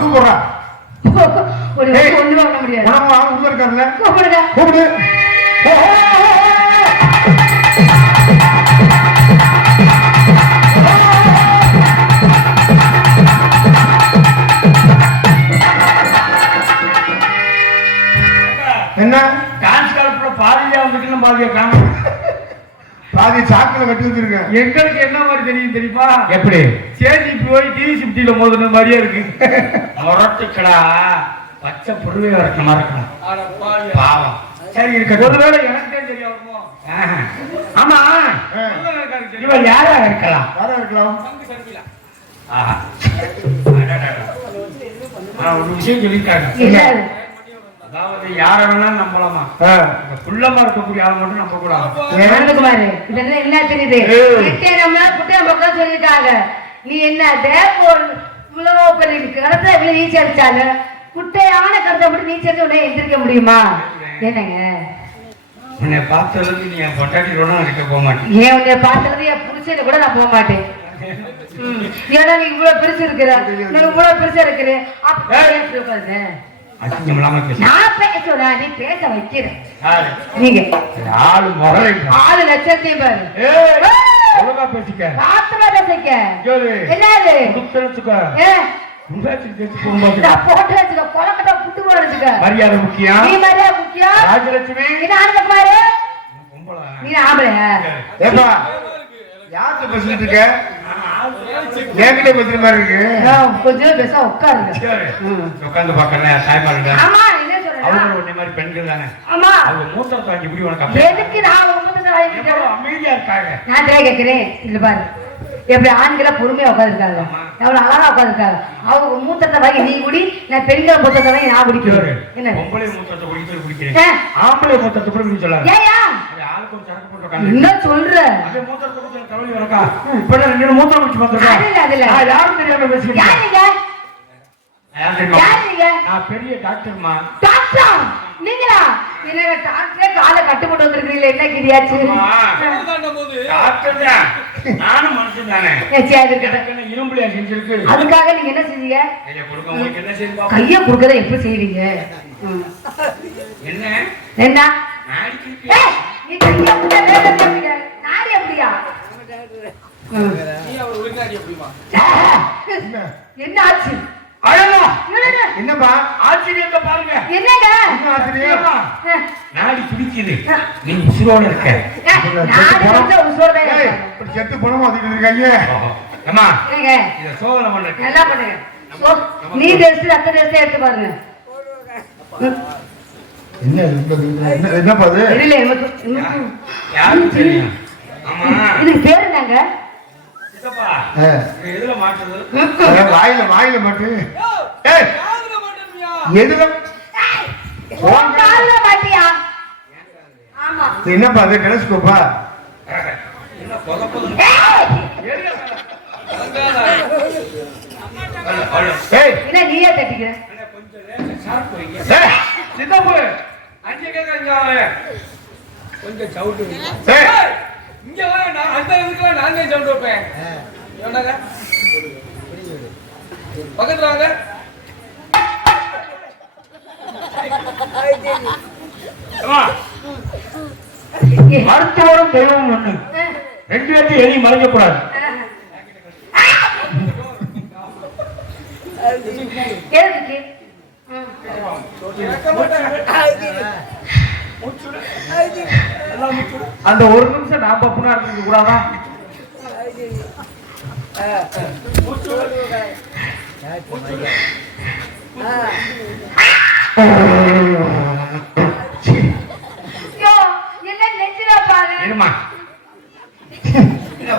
கூப்பிடுறா ஒண்ணு பண்ண முடியாது. உள்ள இருக்காருல்ல கூப்பிடுங்க. கூப்பிடு. என்ன டான்ஸ் காலத்துல பாதியா வந்துட்டு பாதியா காணும். பாதி சாக்கில கட்டி வச்சிருக்கேன். எங்களுக்கு என்ன மாதிரி தெரியும் தெரியுமா? எப்படி சேஜி போய் டிவி சிப்டியில மோதுன மாதிரியே இருக்கு. முரட்டுக்கடா பச்சை புருவே வரக்கமா இருக்கணும். பாவம். சரி இருக்க ஒருவேளை எனக்கே தெரியும். ஆமா இவர் யாரா இருக்கலாம்? யாரா இருக்கலாம்? ஒரு விஷயம் சொல்லியிருக்காங்க. அதாவது யார வேணாலும் நம்பலாமா? குள்ளமா இருக்கக்கூடிய ஆள் மட்டும் நம்ப கூடாது. என்ன தெரியுது? சொல்லிட்டாங்க நீ என்ன நீச்சல் அடிச்சாங்க குட்டையான கருத்தை மட்டும் நீச்சல் உடனே எந்திரிக்க முடியுமா? என்னங்க உன்னை பார்த்ததுக்கு நீ என் பொட்டாட்டியோட இருக்க போக மாட்டேன். ஏன் உன்னை பார்த்தது என் புடிச்சது கூட நான் போக மாட்டேன். ஏன்னா நீ இவ்வளவு பெருசு இருக்கிற இவ்வளவு பெருசா இருக்கிற நான் பேசுறா நீ பேச வைக்கிறேன். நீங்க ஆளு முறை 4 லட்சத்தையும் பாரு. ஒழுங்கா பேசிக்க. பாத்திரமா பேசிக்க. என்னது மரியாதை முக்கியம். நீ மரியாதை முக்கியம். ராஜலட்சுமி நீ ஆம்பளை பாரு. நீ ஆம்பளையா? ஏப்பா யார்கிட்ட பேசிட்டு இருக்க? என்கிட்ட பேசுற மாதிரி இருக்கு. கொஞ்சம் பேச உட்காருங்க. உட்கார்ந்து பார்க்கறேன் தாய்மார்கள். ஆமா என்ன சொல்றேன்? அவங்க ஒண்ணே மாதிரி பெண்கள் தானே. ஆமா அவங்க மூத்தத்தை வாங்கி இப்படி உனக்கு எதுக்கு நான் அவங்க மூத்தத்தை வாங்கி எவ்வளவு அமைதியா இருக்காங்க. நான் கேட்கிறேன். இல்ல பாரு எப்படி ஆண்களை பொறுமையா உட்காந்துருக்காங்க, எவ்வளவு அழகா உட்காந்துருக்காங்க. அவங்க மூத்தத்தை வாங்கி நீ குடி, நான் பெண்கள் மூத்தத்தை வாங்கி நான் குடிக்கிறேன். என்ன பொம்பளை மூத்தத்தை குடிக்கிறேன், ஆம்பளை மூத்தத்தை கூட குடி சொல்லாத. ஏயா ஆளுக்கு ஒரு சரக்கு போட்டு என்ன சொல்ற? அதே மூத்தத்தை குடிச்ச கவலை வரக்கா. இப்ப நான் 2 மூத்தம் குடிச்சு பாத்துறேன். அதுல யாரும் தெரியாம பேசிக்கிறேன். யாருங்க? நான் பெரிய டாக்டர்மா. டாக்டர் நீங்களா? என்ன டாக்டரே காலை கட்டுப்பட்டு வந்திருக்கீங்களா? என்ன கிரியாச்சு? டாக்டர் தான் நானும் மனுஷன் தானே. இரும்புலியா செஞ்சிருக்கு. அதுக்காக நீங்க என்ன செஞ்சீங்க? கையை கொடுக்க உங்களுக்கு என்ன செய்வா? கையை கொடுக்கறத எப்படி செய்வீங்க? என்ன என்ன நீ கையை கொடுக்க வேலை செய்வீங்க? நாடி அப்படியா? நீ அவர் உருகாடி எப்படிமா? என்ன ஆச்சு? அழகா என்னப்பா ஆச்சரியத்தை பாருங்க. என்னங்க ஆச்சரியம்? நாடி துடிக்குது, நீ உசுரோட இருக்க. செத்து பணமும் அதிகம் இருக்காங்க. அம்மா என்னங்க இத சோதனை பண்ணுங்க. நல்லா பண்ணுங்க. நீ டெஸ்ட் அத்த டெஸ்ட் எடுத்து பாருங்க. என்னப்பா அது? தெரியல யாருக்கு தெரியும்? ஆமா இதுக்கு பேரு என்னங்க? எதுல மாட்டுறது? வாயில மாட்டு. மாட்டியா? ஆமா என்னப்பா அது? டெலஸ்கோப்பா? என்ன நீயே தட்டிக்கிற? கொஞ்சம் சவுட்டு இங்க வா. நான் அந்த இதுக்குலாம் நான் தான் சவுண்ட் வைப்பேன். எவனாங்க பக்கத்துல வாங்க. மருத்துவரும் தெய்வம் ஒண்ணு, 2 பேர்த்தையும் எதையும் மறைக்க கூடாது. அந்த 1 நிமிஷம் நான் பப்புனா இருக்க கூடாதா?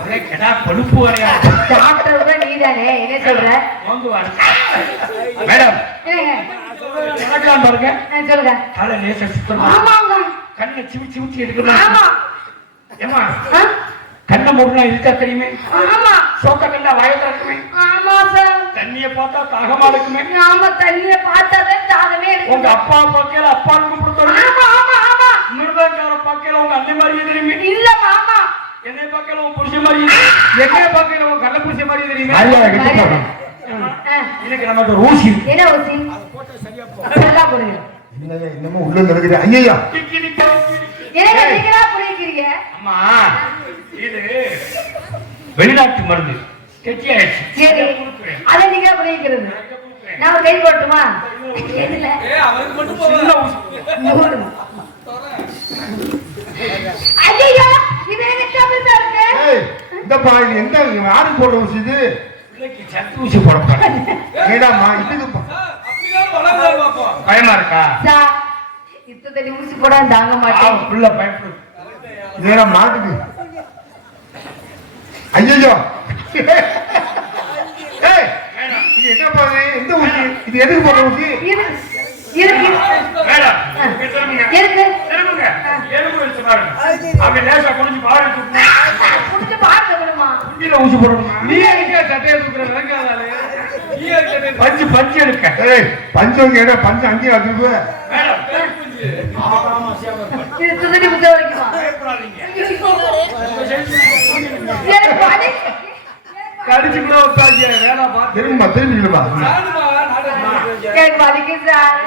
ஒரே கெடா பழுப்பு வரையா. டாக்டர் நீதானே, என்ன சொல்ற? மேடம் பாருங்க சொல்லுங்க. கண்ணை சிவி சிவிச்சு எடுக்கணும். ஏமா கண்ணை மூடனா இருக்கா தெரியுமே? சோக்க கண்டா வாயத்தா இருக்குமே? தண்ணிய பார்த்தா தாகமா இருக்குமே? தண்ணிய பார்த்தாலே தாகமே இருக்கு. உங்க அப்பா பாக்கையில அப்பாவுக்கு கொடுத்தோம். மிருதங்கார பாக்கையில உங்க அண்ணன் மாதிரியே தெரியுமே? இல்ல மாமா. என்னைய பாக்கையில உங்க புருஷ மாதிரி, என்னைய பாக்கையில உங்க கண்ண புருஷ மாதிரி தெரியுமே? இன்னைக்கு நம்ம ஒரு ஊசி இருக்கு. என்ன ஊசி நல்லா போடுங்க. என்னங்க இன்னமும் உள்ள நடக்குது ஐயா என்னங்க நீங்களா புடிக்கிறீங்க? அம்மா இது வெளிநாட்டு மருந்து கெட்டியாயிடுச்சு. சரி அதை நீங்க புடிக்கிறது நான் கை போட்டுமா? எதுல அவருக்கு மட்டும் போதும். மூடு. ஐயோ இது என்ன கபல் இருக்கு? ஏய் இந்த பாய் எந்த யாரு போட்ட ஊசி இது பிள்ளைக்கு சத்து ஊசி போடப்பா. ஏடாமா இதுக்கு அப்படிதான் வளர்ந்தாரு பாப்பா. பயமா இருக்கா? சார் இத்த தண்ணி ஊசி போட தாங்க மாட்டேன். புள்ள பயப்படு. ஏடா மாட்டுக்கு ஐயோ ஏய் இது என்ன பாரு எந்த ஊசி இது எதுக்கு போட்ட ஊசி இருக்கு மேடம் இங்க திரும்புங்க. இருக்கு திரும்புங்க. எலும்பு வச்சு பாருங்க. அப்படி லேசா குனிஞ்சு பாருங்க. புடிச்சு பார்க்கணுமா? குண்டில ஊசி போடணுமா? நீ எங்க சட்டையை தூக்குற விளங்காதாலே? நீ எங்க சட்டையை பஞ்சு எடுக்க. ஏய் பஞ்சவங்க ஏடா பஞ்சு அங்கேயே வந்துருக்கு மேடம் புரிஞ்சு. ஆமா சேவல். இது துதடி முத வரைக்குமா? பயப்படாதீங்க. எனக்கு வலி. கடிச்சு கூட உட்கார்ந்து வேலை பார்த்து திரும்பிடுமா நானுமா நாடகம் எனக்கு வலிக்கு சார்.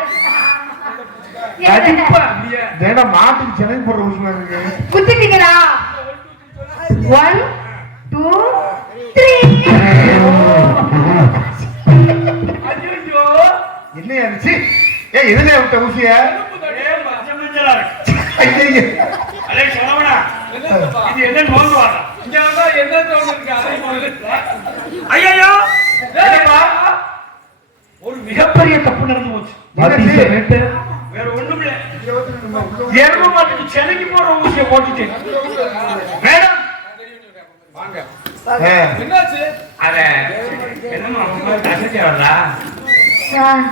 கடிப்பா இல்லையா? ஏடா மாட்டுக்கு சென்னை போடுற ஊசி மாதிரி இருக்கு குத்திட்டீங்களா? 1 2 3 ஐயோ என்ன ஆச்சு ஏய் இதுல விட்ட ஊசிய மஞ்சளா இருக்கு. ஐயோ அலே சொல்லவனா என்னப்பா? இது என்ன நோந்து வாடா? இங்க வந்தா என்ன தோணு இருக்கு? அதை முதல்ல. ஐயோ ஏய்ப்பா. ஒரு மிகப்பெரிய தப்பு நடந்து போச்சு. என்ன வேற ஒண்ணும் இல்ல. எருமை மாட்டுக்கு சென்னைக்கு போற ஊசியை போட்டுட்டு மேடம் வாங்க. ஏ என்னாச்சு? அத என்னமா அசைச்சாரா? சார்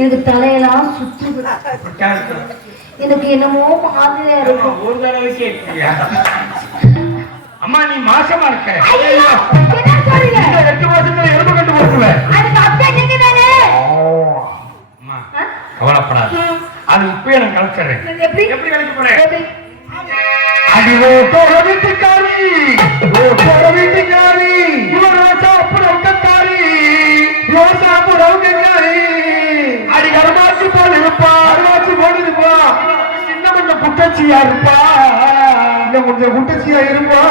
எனக்கு தலையெல்லாம் சுத்துது. எனக்கு என்னமோ மாதிரியா இருக்கும். ஒரு தடவைக்கே இருக்கியா? அம்மா நீ மாசமா இருக்க. ஐயோ என்ன சொல்றீங்க? 8 வருஷத்துல எலும்பு கண்டு போட்டுல. அதுக்கு அப்பா நீங்க தானே? அம்மா கவலைப்படாத. அது இப்ப நான் கலக்கிறேன். எப்படி எப்படி கலக்க போறேன்? எப்படி? அடி ஓ போற வீட்டுக்காரி, ஓ போற வீட்டுக்காரி, இவன் ரோசாப்புறம் கத்தாரி, ரோசாப்புறம் கத்தாரி. அடி கருமாச்சி போல இருப்பா, கருமாச்சி போல இருப்பா. சின்ன கொஞ்சம் குட்டச்சியா இருப்பா, இன்னும் கொஞ்சம் குட்டச்சியா இருப்பா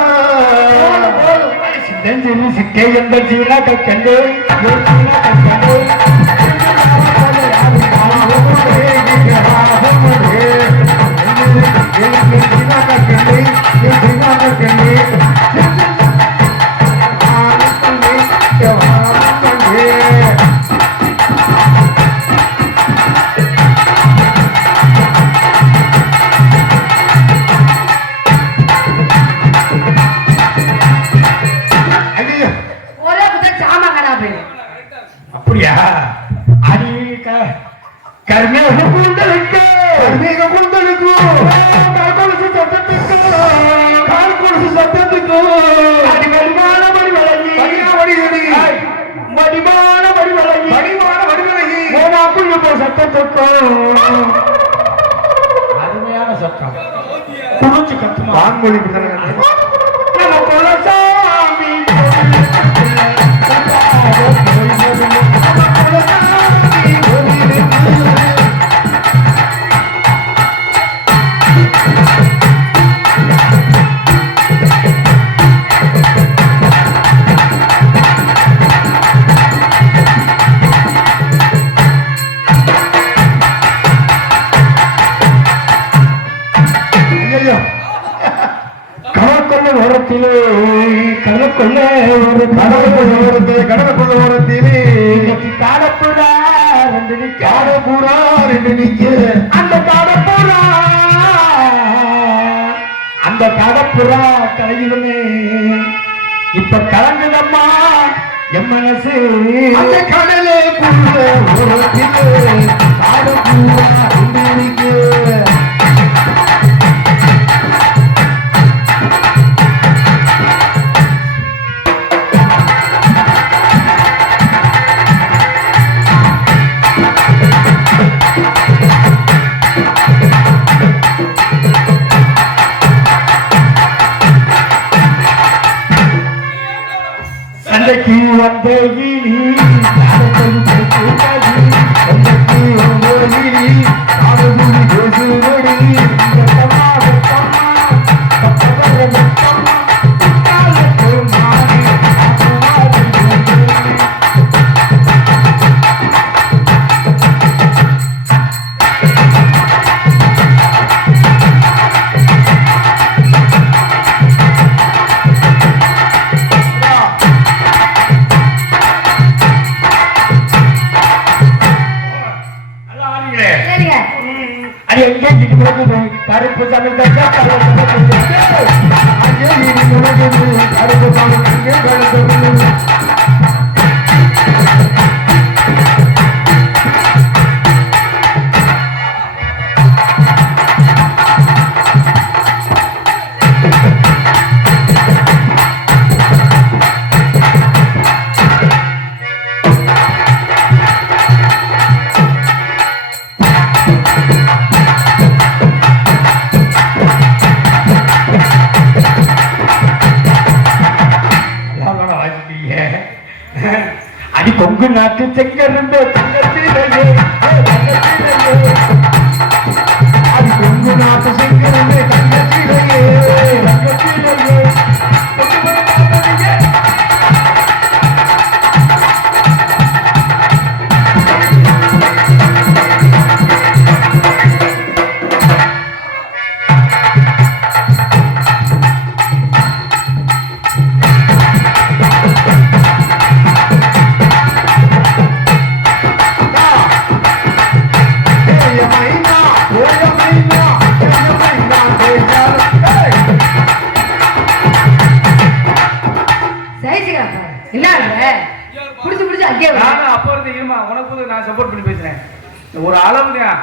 சித்தஞ்சலி சிக்கே எந்த ஜீனா கக்கண்டு, ஜீனா கக்கண்டு. ஒரே புத்தா சாமாங்கடா போய். அப்படியா? அடி கர்மேக கூந்தலுக்கு, கர்மேக கூந்தலுக்கு, கால் கொலுசு சத்தத்துக்கு, கால் கொலுசு சத்தத்துக்கு, அடி வடிவான வடிவழகி, வடிவான வடிவழகி, வடிவான வடிவழகி, ஓமாக்குள்ள போ சத்தத்துக்கு. அருமையான சத்தம். குளிச்சு கத்துமா? வான்மொழி இப்படிதானே நம்ம குலசாமி ஐயோ கடற்கொள்ள ஓரத்திலே, கடற்கொள்ள ஒரு கடற்கொள்ள ஓரத்திலே, கடற்கொள்ள ஓரத்திலே இன்னைக்கு காடப்புறா ரெண்டு நிக்க, காடப்புறா ரெண்டு நிக்க, அந்த காடப்புறா, அந்த காடப்புறா கலையுமே இப்ப கலங்குதம்மா என் மனசு. அந்த கடலே புள்ள ஓரத்திலே காடப்புறா ரெண்டு நிக்க. சண்டைக்கு வந்த இனி எங்க இங்க முழுகுது கருப்பு தமிழ் தட்டா அங்கே இனி முழுகுது கருப்பு தமிழ் இங்கே கழுகுது அடி கொங்கு நாட்டு செங்கரும்பு தங்கத்திலேயே அடி கொங்கு நாட்டு செங்கரும்பு தங்கத்திலேயே தங்கத்திலேயே நான் சப்போர்ட் பண்ணி பேசுறேன் ஒரு அளவுதான்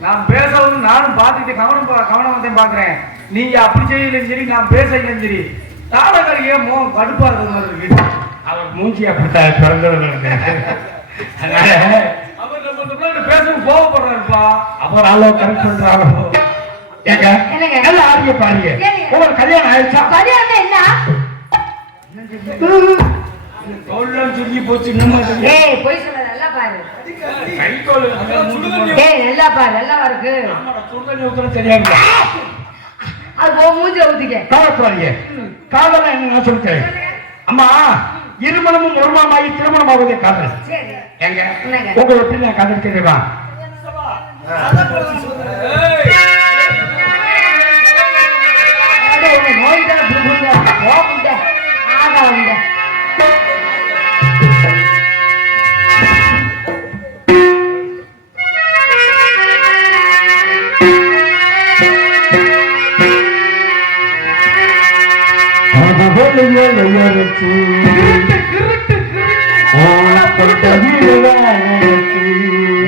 நான் பேசவும் நானும் பார்த்துட்டு கவனம் பாக்குறேன் நீங்க அப்படி செய்யலையும் சரி நான் பேசலையும் சரி தாளகரியே கடுப்பா இருக்கிற மாதிரி இருக்கு அவர் மூஞ்சி அப்படித்தான் பிறந்தவங்க அவர் நம்ம பேசவும் கோவப்படுறாருப்பா அவர் அளவு கரெக்ட் பண்றாரோ ஏங்க நல்ல ஆடிய பாருங்க உங்களுக்கு கல்யாணம் ஆயிடுச்சா கல்யாணம் என்ன தோல்லம் சுருங்கி போச்சு நம்ம ஏய் போய் சொல்ல நல்லா பாரு கைகோல் ஏய் நல்லா பாரு நல்லா இருக்கு ஆமாடா சுடுதண்ணி ஊத்துற தெரியாது அது போ மூஞ்சில ஊத்திக்க காவல்துறையே காதல என்ன நான் சொல்றேன் அம்மா இருமணமும் ஒருமாமாயி திருமணம் ஆவதே காதல் சரி எங்க உங்களை எப்படி நான் காதலிக்கிறேன் நோய் தான் போகுங்க ஆகா வந்த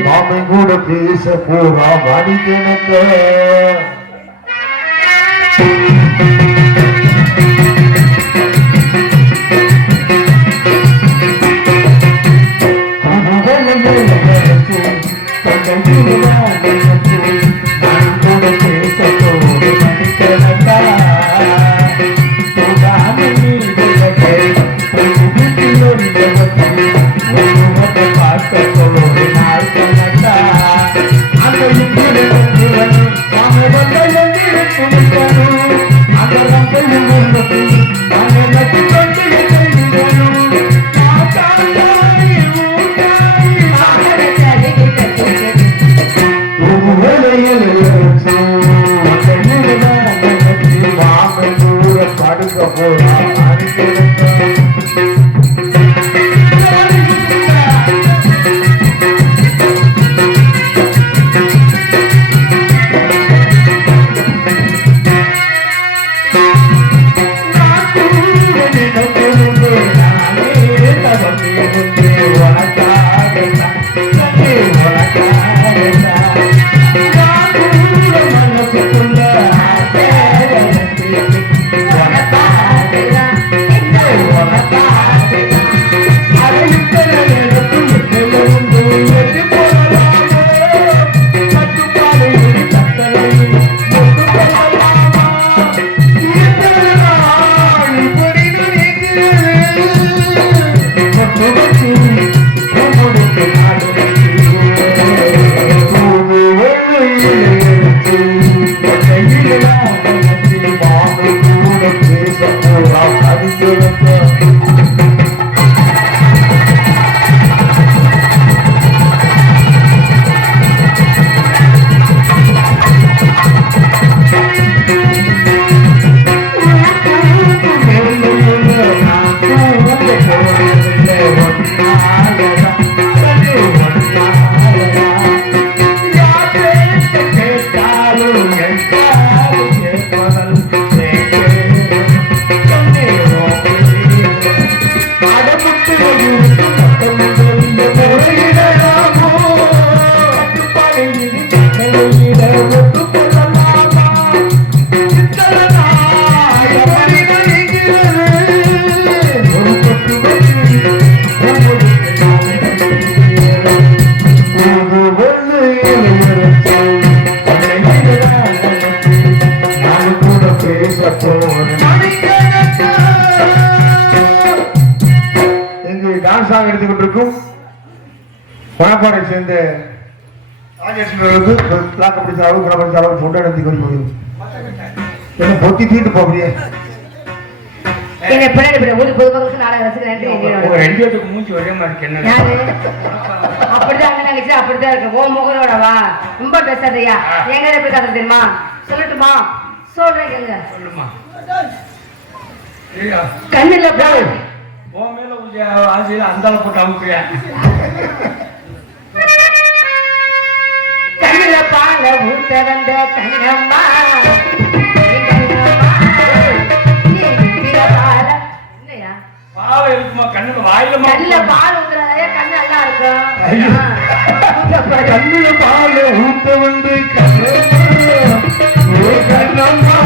மாமை கூட பேச போறா மணிக்கணக்க மணப்பாறை சேர்ந்த ராஜேஸ்வரர்களுக்கு லாக்கப்படி சாவு குணப்படி சாவு ஃபுட் எடுத்து கொண்டு என்ன பொத்தி தீட்டு போறியே என்ன பின்னாடி ஊர் பொதுமக்களுக்கு நாடக ரசிகர் ரெண்டு பேருக்கு மூஞ்சி ஒரே மாதிரி இருக்கு என்ன யாரு அப்படிதான் அங்க நினைச்சு அப்படிதான் இருக்கு ஓ முகரோடவா ரொம்ப பேசாதையா எங்க எப்படி கதை தெரியுமா சொல்லட்டுமா சொல்றேன் கேளுங்க சொல்லுமா ஐயா கண்ணுல பால் உன் மேல உள்ள ஆசையில அந்தால போட்டு அமுக்குறியா கண்ணுல பால ஊத்த வந்த கண்ணம்மா பாவம் இருக்குமா கண்ணுல வாயிலமா கண்ணுல பால் ஊத்துறதாலே கண்ணு நல்லா ஐயோ. இருக்கும் கண்ணுல பால் ஊத்த வந்து கண்ணம்மா கண்ணம்மா